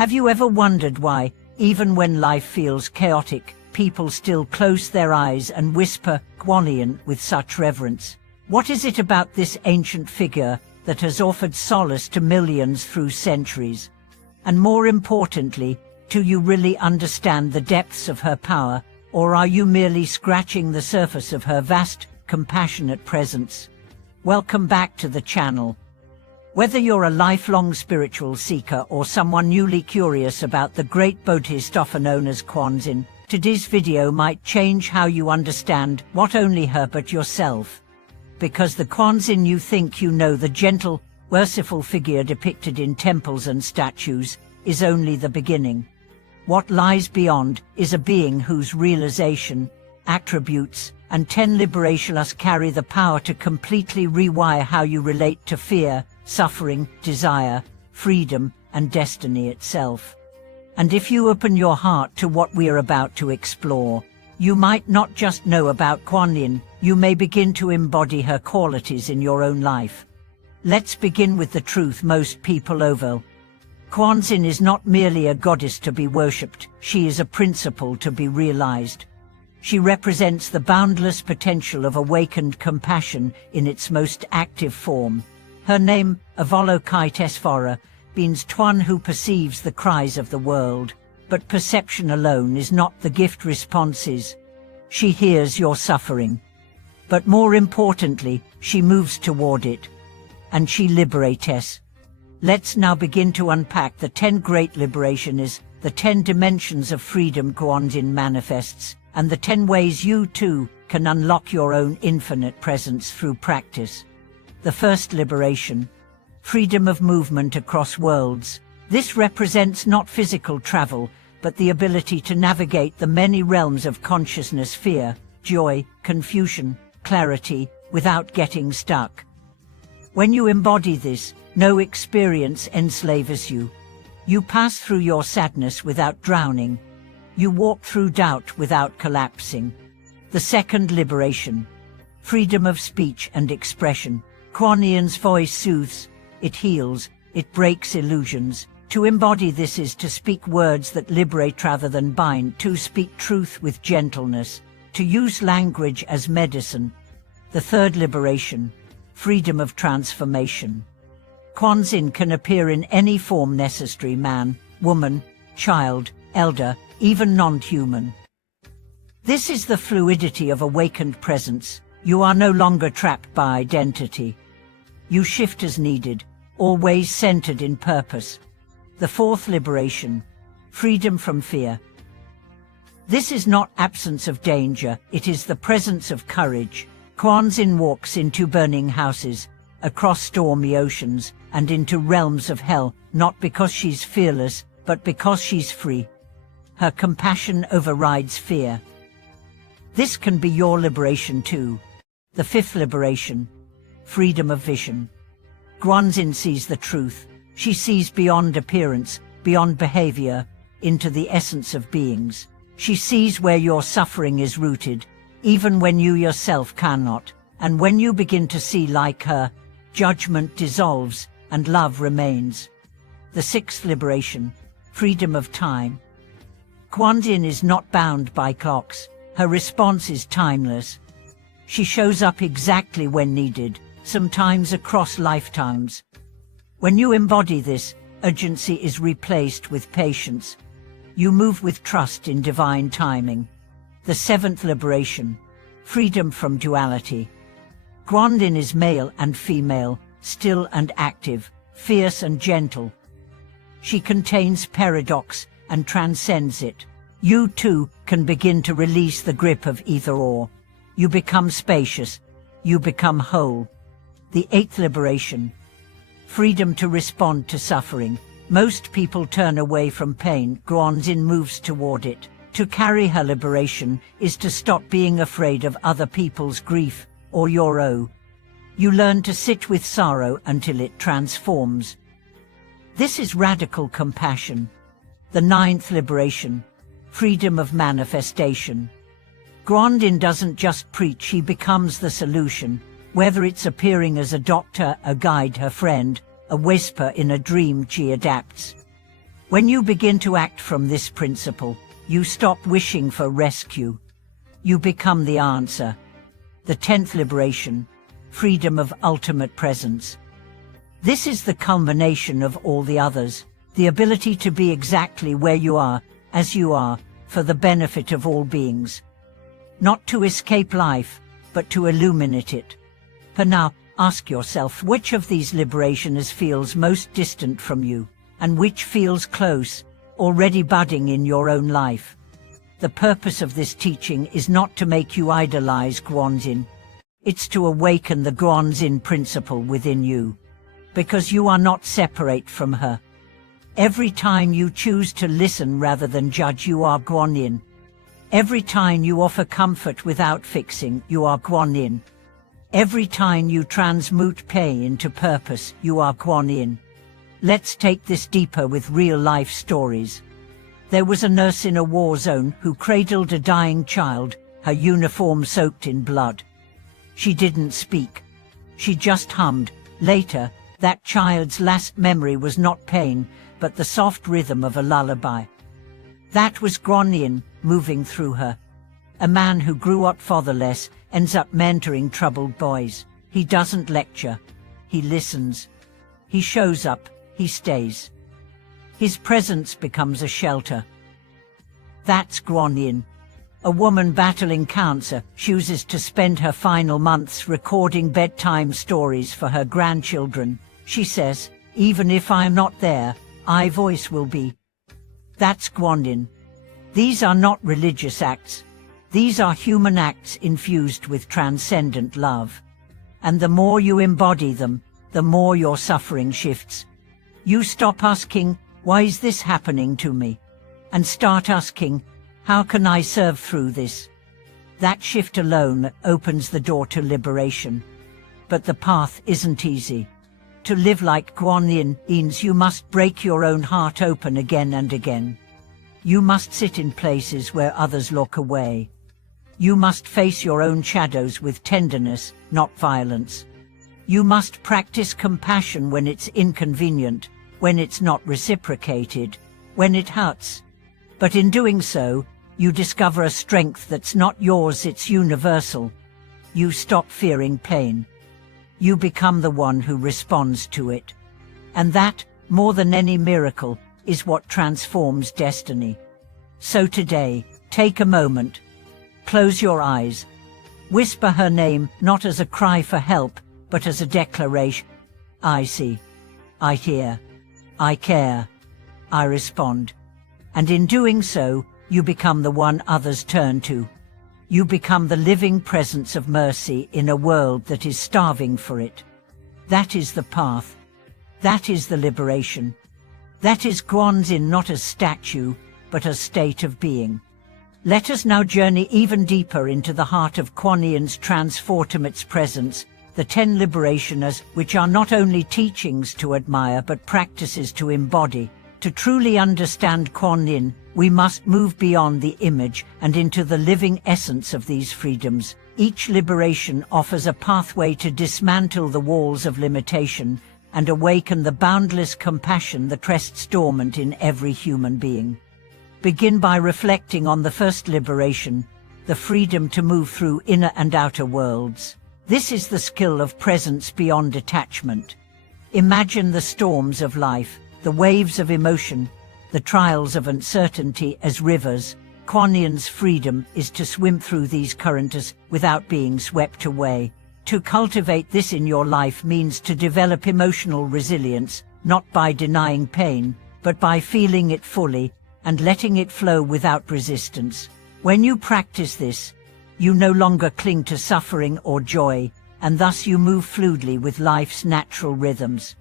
Have you ever wondered why, even when life feels chaotic, people still close their eyes and whisper Guanyin with such reverence? What is it about this ancient figure that has offered solace to millions through centuries? And more importantly, do you really understand the depths of her power, or are you merely scratching the surface of her vast, compassionate presence? Welcome back to the channel. Whether you're a lifelong spiritual seeker or someone newly curious about the great Buddhist often known as Guanyin, today's video might change how you understand not only her but yourself. Because the Guanyin you think you know, the gentle, merciful figure depicted in temples and statues, is only the beginning. What lies beyond is a being whose realization, attributes, and 10 liberations carry the power to completely rewire how you relate to fear, suffering, desire, freedom, and destiny itself. And if you open your heart to what we are about to explore, you might not just know about Guanyin, you may begin to embody her qualities in your own life. Let's begin with the truth most people overlook. Guanyin is not merely a goddess to be worshipped, she is a principle to be realized. She represents the boundless potential of awakened compassion in its most active form. Her name, Avalokitesvara, means one who perceives the cries of the world, but perception alone is not the gift responses. She hears your suffering. But more importantly, she moves toward it. And she liberates. Let's now begin to unpack the 10 great liberations, the 10 dimensions of freedom Guanyin manifests, and the 10 ways you too can unlock your own infinite presence through practice. The first liberation, freedom of movement across worlds. This represents not physical travel, but the ability to navigate the many realms of consciousness, fear, joy, confusion, clarity, without getting stuck. When you embody this, no experience enslaves you. You pass through your sadness without drowning. You walk through doubt without collapsing. The second liberation, freedom of speech and expression. Guanyin's voice soothes, it heals, it breaks illusions. To embody this is to speak words that liberate rather than bind, to speak truth with gentleness, to use language as medicine. The third liberation, freedom of transformation. Guanyin can appear in any form necessary: man, woman, child, elder, even non-human. This is the fluidity of awakened presence. You are no longer trapped by identity. You shift as needed, always centered in purpose. The fourth liberation, freedom from fear. This is not absence of danger, it is the presence of courage. Guanyin walks into burning houses, across stormy oceans, and into realms of hell, not because she's fearless, but because she's free. Her compassion overrides fear. This can be your liberation too. The fifth liberation, freedom of vision. Guanyin sees the truth. She sees beyond appearance, beyond behavior, into the essence of beings. She sees where your suffering is rooted, even when you yourself cannot. And when you begin to see like her, judgment dissolves and love remains. The sixth liberation, freedom of time. Guanyin is not bound by clocks. Her response is timeless. She shows up exactly when needed, sometimes across lifetimes. When you embody this, urgency is replaced with patience. You move with trust in divine timing. The seventh liberation, freedom from duality. Guanyin is male and female, still and active, fierce and gentle. She contains paradox and transcends it. You too can begin to release the grip of either or. You become spacious. You become whole. The eighth liberation, freedom to respond to suffering. Most people turn away from pain. Guanyin moves toward it. To carry her liberation is to stop being afraid of other people's grief or your own. You learn to sit with sorrow until it transforms. This is radical compassion. The ninth liberation, freedom of manifestation. Guanyin doesn't just preach, she becomes the solution, whether it's appearing as a doctor, a guide, her friend, a whisper in a dream, she adapts. When you begin to act from this principle, you stop wishing for rescue. You become the answer. The 10th liberation, freedom of ultimate presence. This is the culmination of all the others, the ability to be exactly where you are, as you are, for the benefit of all beings. Not to escape life, but to illuminate it. For now, ask yourself which of these liberations feels most distant from you, and which feels close, already budding in your own life. The purpose of this teaching is not to make you idolize Guanyin. It's to awaken the Guanyin principle within you, because you are not separate from her. Every time you choose to listen rather than judge, you are Guanyin. Every time you offer comfort without fixing, you are Guanyin. Every time you transmute pain into purpose, you are Guanyin. Let's take this deeper with real-life stories. There was a nurse in a war zone who cradled a dying child, her uniform soaked in blood. She didn't speak. She just hummed. Later, that child's last memory was not pain, but the soft rhythm of a lullaby. That was Guanyin moving through her. A man who grew up fatherless ends up mentoring troubled boys. He doesn't lecture. He listens. He shows up. He stays. His presence becomes a shelter. That's Guanyin. A woman battling cancer chooses to spend her final months recording bedtime stories for her grandchildren. She says, "Even if I'm not there, my voice will be." That's Guanyin. These are not religious acts. These are human acts infused with transcendent love. And the more you embody them, the more your suffering shifts. You stop asking, "Why is this happening to me?" and start asking, "How can I serve through this?" That shift alone opens the door to liberation. But the path isn't easy. To live like Guanyin means you must break your own heart open again and again. You must sit in places where others look away. You must face your own shadows with tenderness, not violence. You must practice compassion when it's inconvenient, when it's not reciprocated, when it hurts. But in doing so, you discover a strength that's not yours, it's universal. You stop fearing pain. You become the one who responds to it. And that, more than any miracle, is what transforms destiny. So today, take a moment. Close your eyes. Whisper her name not as a cry for help, but as a declaration. I see. I hear. I care. I respond. And in doing so, you become the one others turn to. You become the living presence of mercy in a world that is starving for it. That is the path. That is the liberation. That is Guanyin not as statue, but as state of being. Let us now journey even deeper into the heart of Guanyin's transformative presence, the 10 liberations, which are not only teachings to admire but practices to embody. To truly understand Guanyin, we must move beyond the image and into the living essence of these freedoms. Each liberation offers a pathway to dismantle the walls of limitation and awaken the boundless compassion that rests dormant in every human being. Begin by reflecting on the first liberation, the freedom to move through inner and outer worlds. This is the skill of presence beyond attachment. Imagine the storms of life, the waves of emotion, the trials of uncertainty as rivers. Guanyin's freedom is to swim through these currents without being swept away. To cultivate this in your life means to develop emotional resilience, not by denying pain, but by feeling it fully and letting it flow without resistance. When you practice this, you no longer cling to suffering or joy, and thus you move fluidly with life's natural rhythms.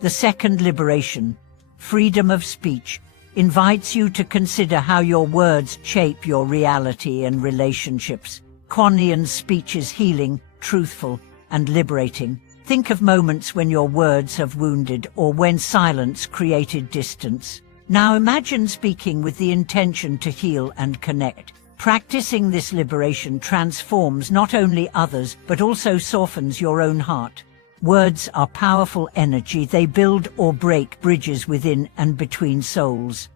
The second liberation, freedom of speech, invites you to consider how your words shape your reality and relationships. Guanyin's speech is healing, truthful, and liberating. Think of moments when your words have wounded or when silence created distance. Now imagine speaking with the intention to heal and connect. Practicing this liberation transforms not only others but also softens your own heart. Words are powerful energy. They build or break bridges within and between souls.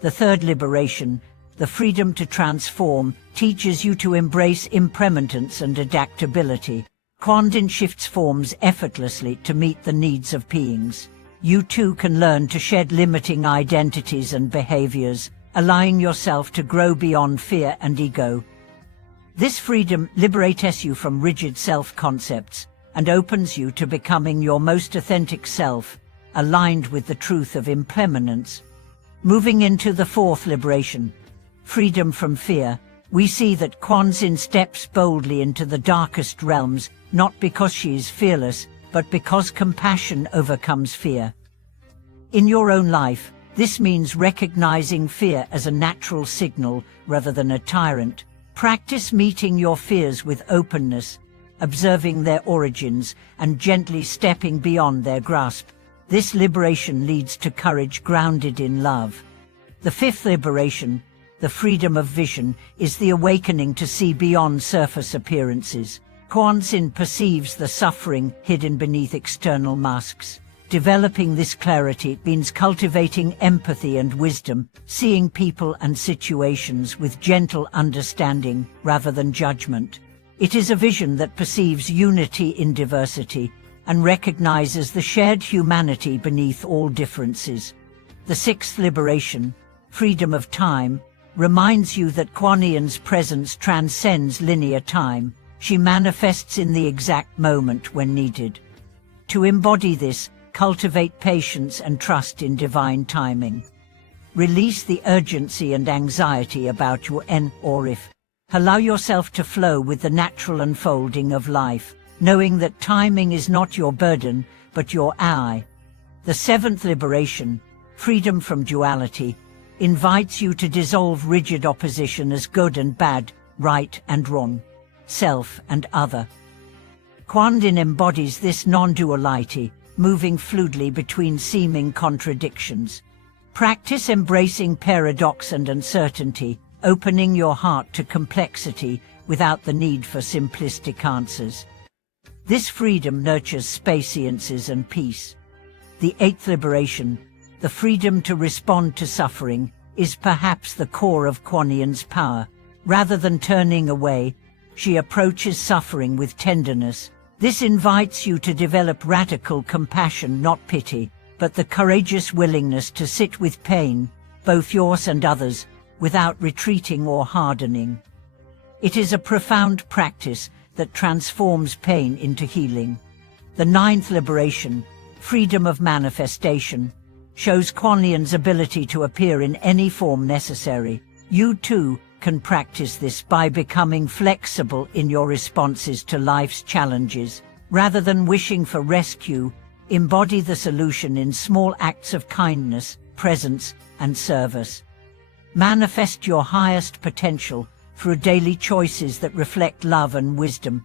The third liberation, the freedom to transform, teaches you to embrace impermanence and adaptability. Guanyin shifts forms effortlessly to meet the needs of beings. You too can learn to shed limiting identities and behaviors, allowing yourself to grow beyond fear and ego. This freedom liberates you from rigid self-concepts and opens you to becoming your most authentic self, aligned with the truth of impermanence. Moving into the fourth liberation, freedom from fear, we see that Guanyin steps boldly into the darkest realms, not because she is fearless, but because compassion overcomes fear. In your own life, this means recognizing fear as a natural signal rather than a tyrant. Practice meeting your fears with openness, observing their origins, and gently stepping beyond their grasp. This liberation leads to courage grounded in love. The fifth liberation, the freedom of vision, is the awakening to see beyond surface appearances. Guanyin perceives the suffering hidden beneath external masks. Developing this clarity means cultivating empathy and wisdom, seeing people and situations with gentle understanding rather than judgment. It is a vision that perceives unity in diversity and recognizes the shared humanity beneath all differences. The sixth liberation, freedom of time, reminds you that Guanyin's presence transcends linear time. She manifests in the exact moment when needed. To embody this, cultivate patience and trust in divine timing. Release the urgency and anxiety about your when or if. Allow yourself to flow with the natural unfolding of life, knowing that timing is not your burden, but your ally. The seventh liberation, freedom from duality, invites you to dissolve rigid opposition as good and bad, right and wrong, self and other. Guanyin embodies this non-duality, moving fluidly between seeming contradictions. Practice embracing paradox and uncertainty, opening your heart to complexity without the need for simplistic answers. This freedom nurtures spaciousness and peace. The eighth liberation, the freedom to respond to suffering, is perhaps the core of Guanyin's power. Rather than turning away, she approaches suffering with tenderness. This invites you to develop radical compassion, not pity, but the courageous willingness to sit with pain, both yours and others, without retreating or hardening. It is a profound practice that transforms pain into healing. The ninth liberation, freedom of manifestation, shows Guanyin's ability to appear in any form necessary. You too can practice this by becoming flexible in your responses to life's challenges. Rather than wishing for rescue, embody the solution in small acts of kindness, presence, and service. Manifest your highest potential through daily choices that reflect love and wisdom.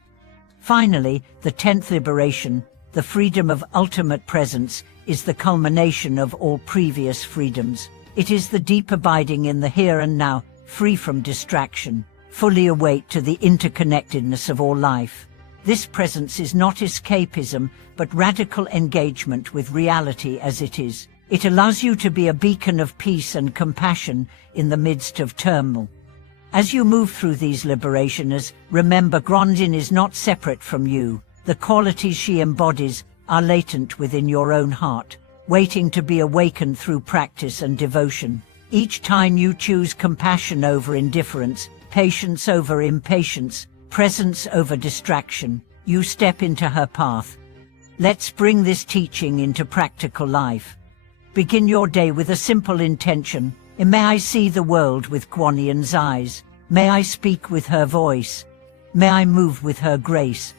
Finally, the 10th liberation, the freedom of ultimate presence, is the culmination of all previous freedoms. It is the deep abiding in the here and now, free from distraction, fully awake to the interconnectedness of all life. This presence is not escapism, but radical engagement with reality as it is. It allows you to be a beacon of peace and compassion in the midst of turmoil. As you move through these liberations, remember Guanyin is not separate from you. The qualities she embodies are latent within your own heart, waiting to be awakened through practice and devotion. Each time you choose compassion over indifference, patience over impatience, presence over distraction, you step into her path. Let's bring this teaching into practical life. Begin your day with a simple intention. May I see the world with Guanyin's eyes. May I speak with her voice. May I move with her grace.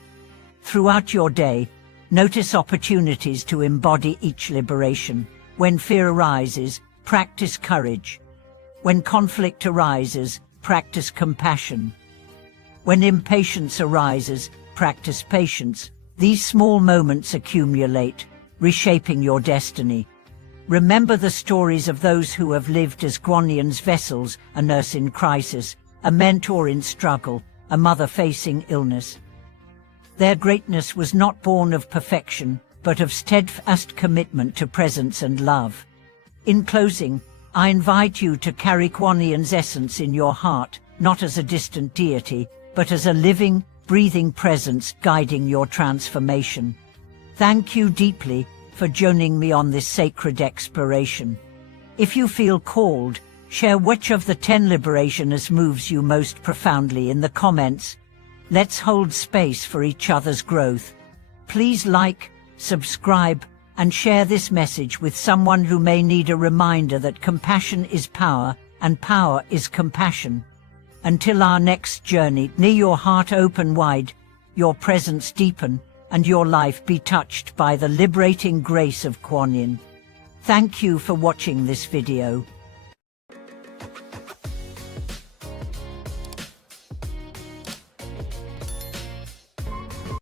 Throughout your day, notice opportunities to embody each liberation. When fear arises, practice courage. When conflict arises, practice compassion. When impatience arises, practice patience. These small moments accumulate, reshaping your destiny. Remember the stories of those who have lived as Guanyin's vessels: a nurse in crisis, a mentor in struggle, a mother facing illness. Their greatness was not born of perfection, but of steadfast commitment to presence and love. In closing, I invite you to carry Guanyin's essence in your heart, not as a distant deity, but as a living, breathing presence guiding your transformation. Thank you deeply for joining me on this sacred exploration. If you feel called, share which of the 10 liberations moves you most profoundly in the comments. Let's hold space for each other's growth. Please like, subscribe, and share this message with someone who may need a reminder that compassion is power, and power is compassion. Until our next journey, may your heart open wide, your presence deepen, and your life be touched by the liberating grace of Guanyin. Thank you for watching this video.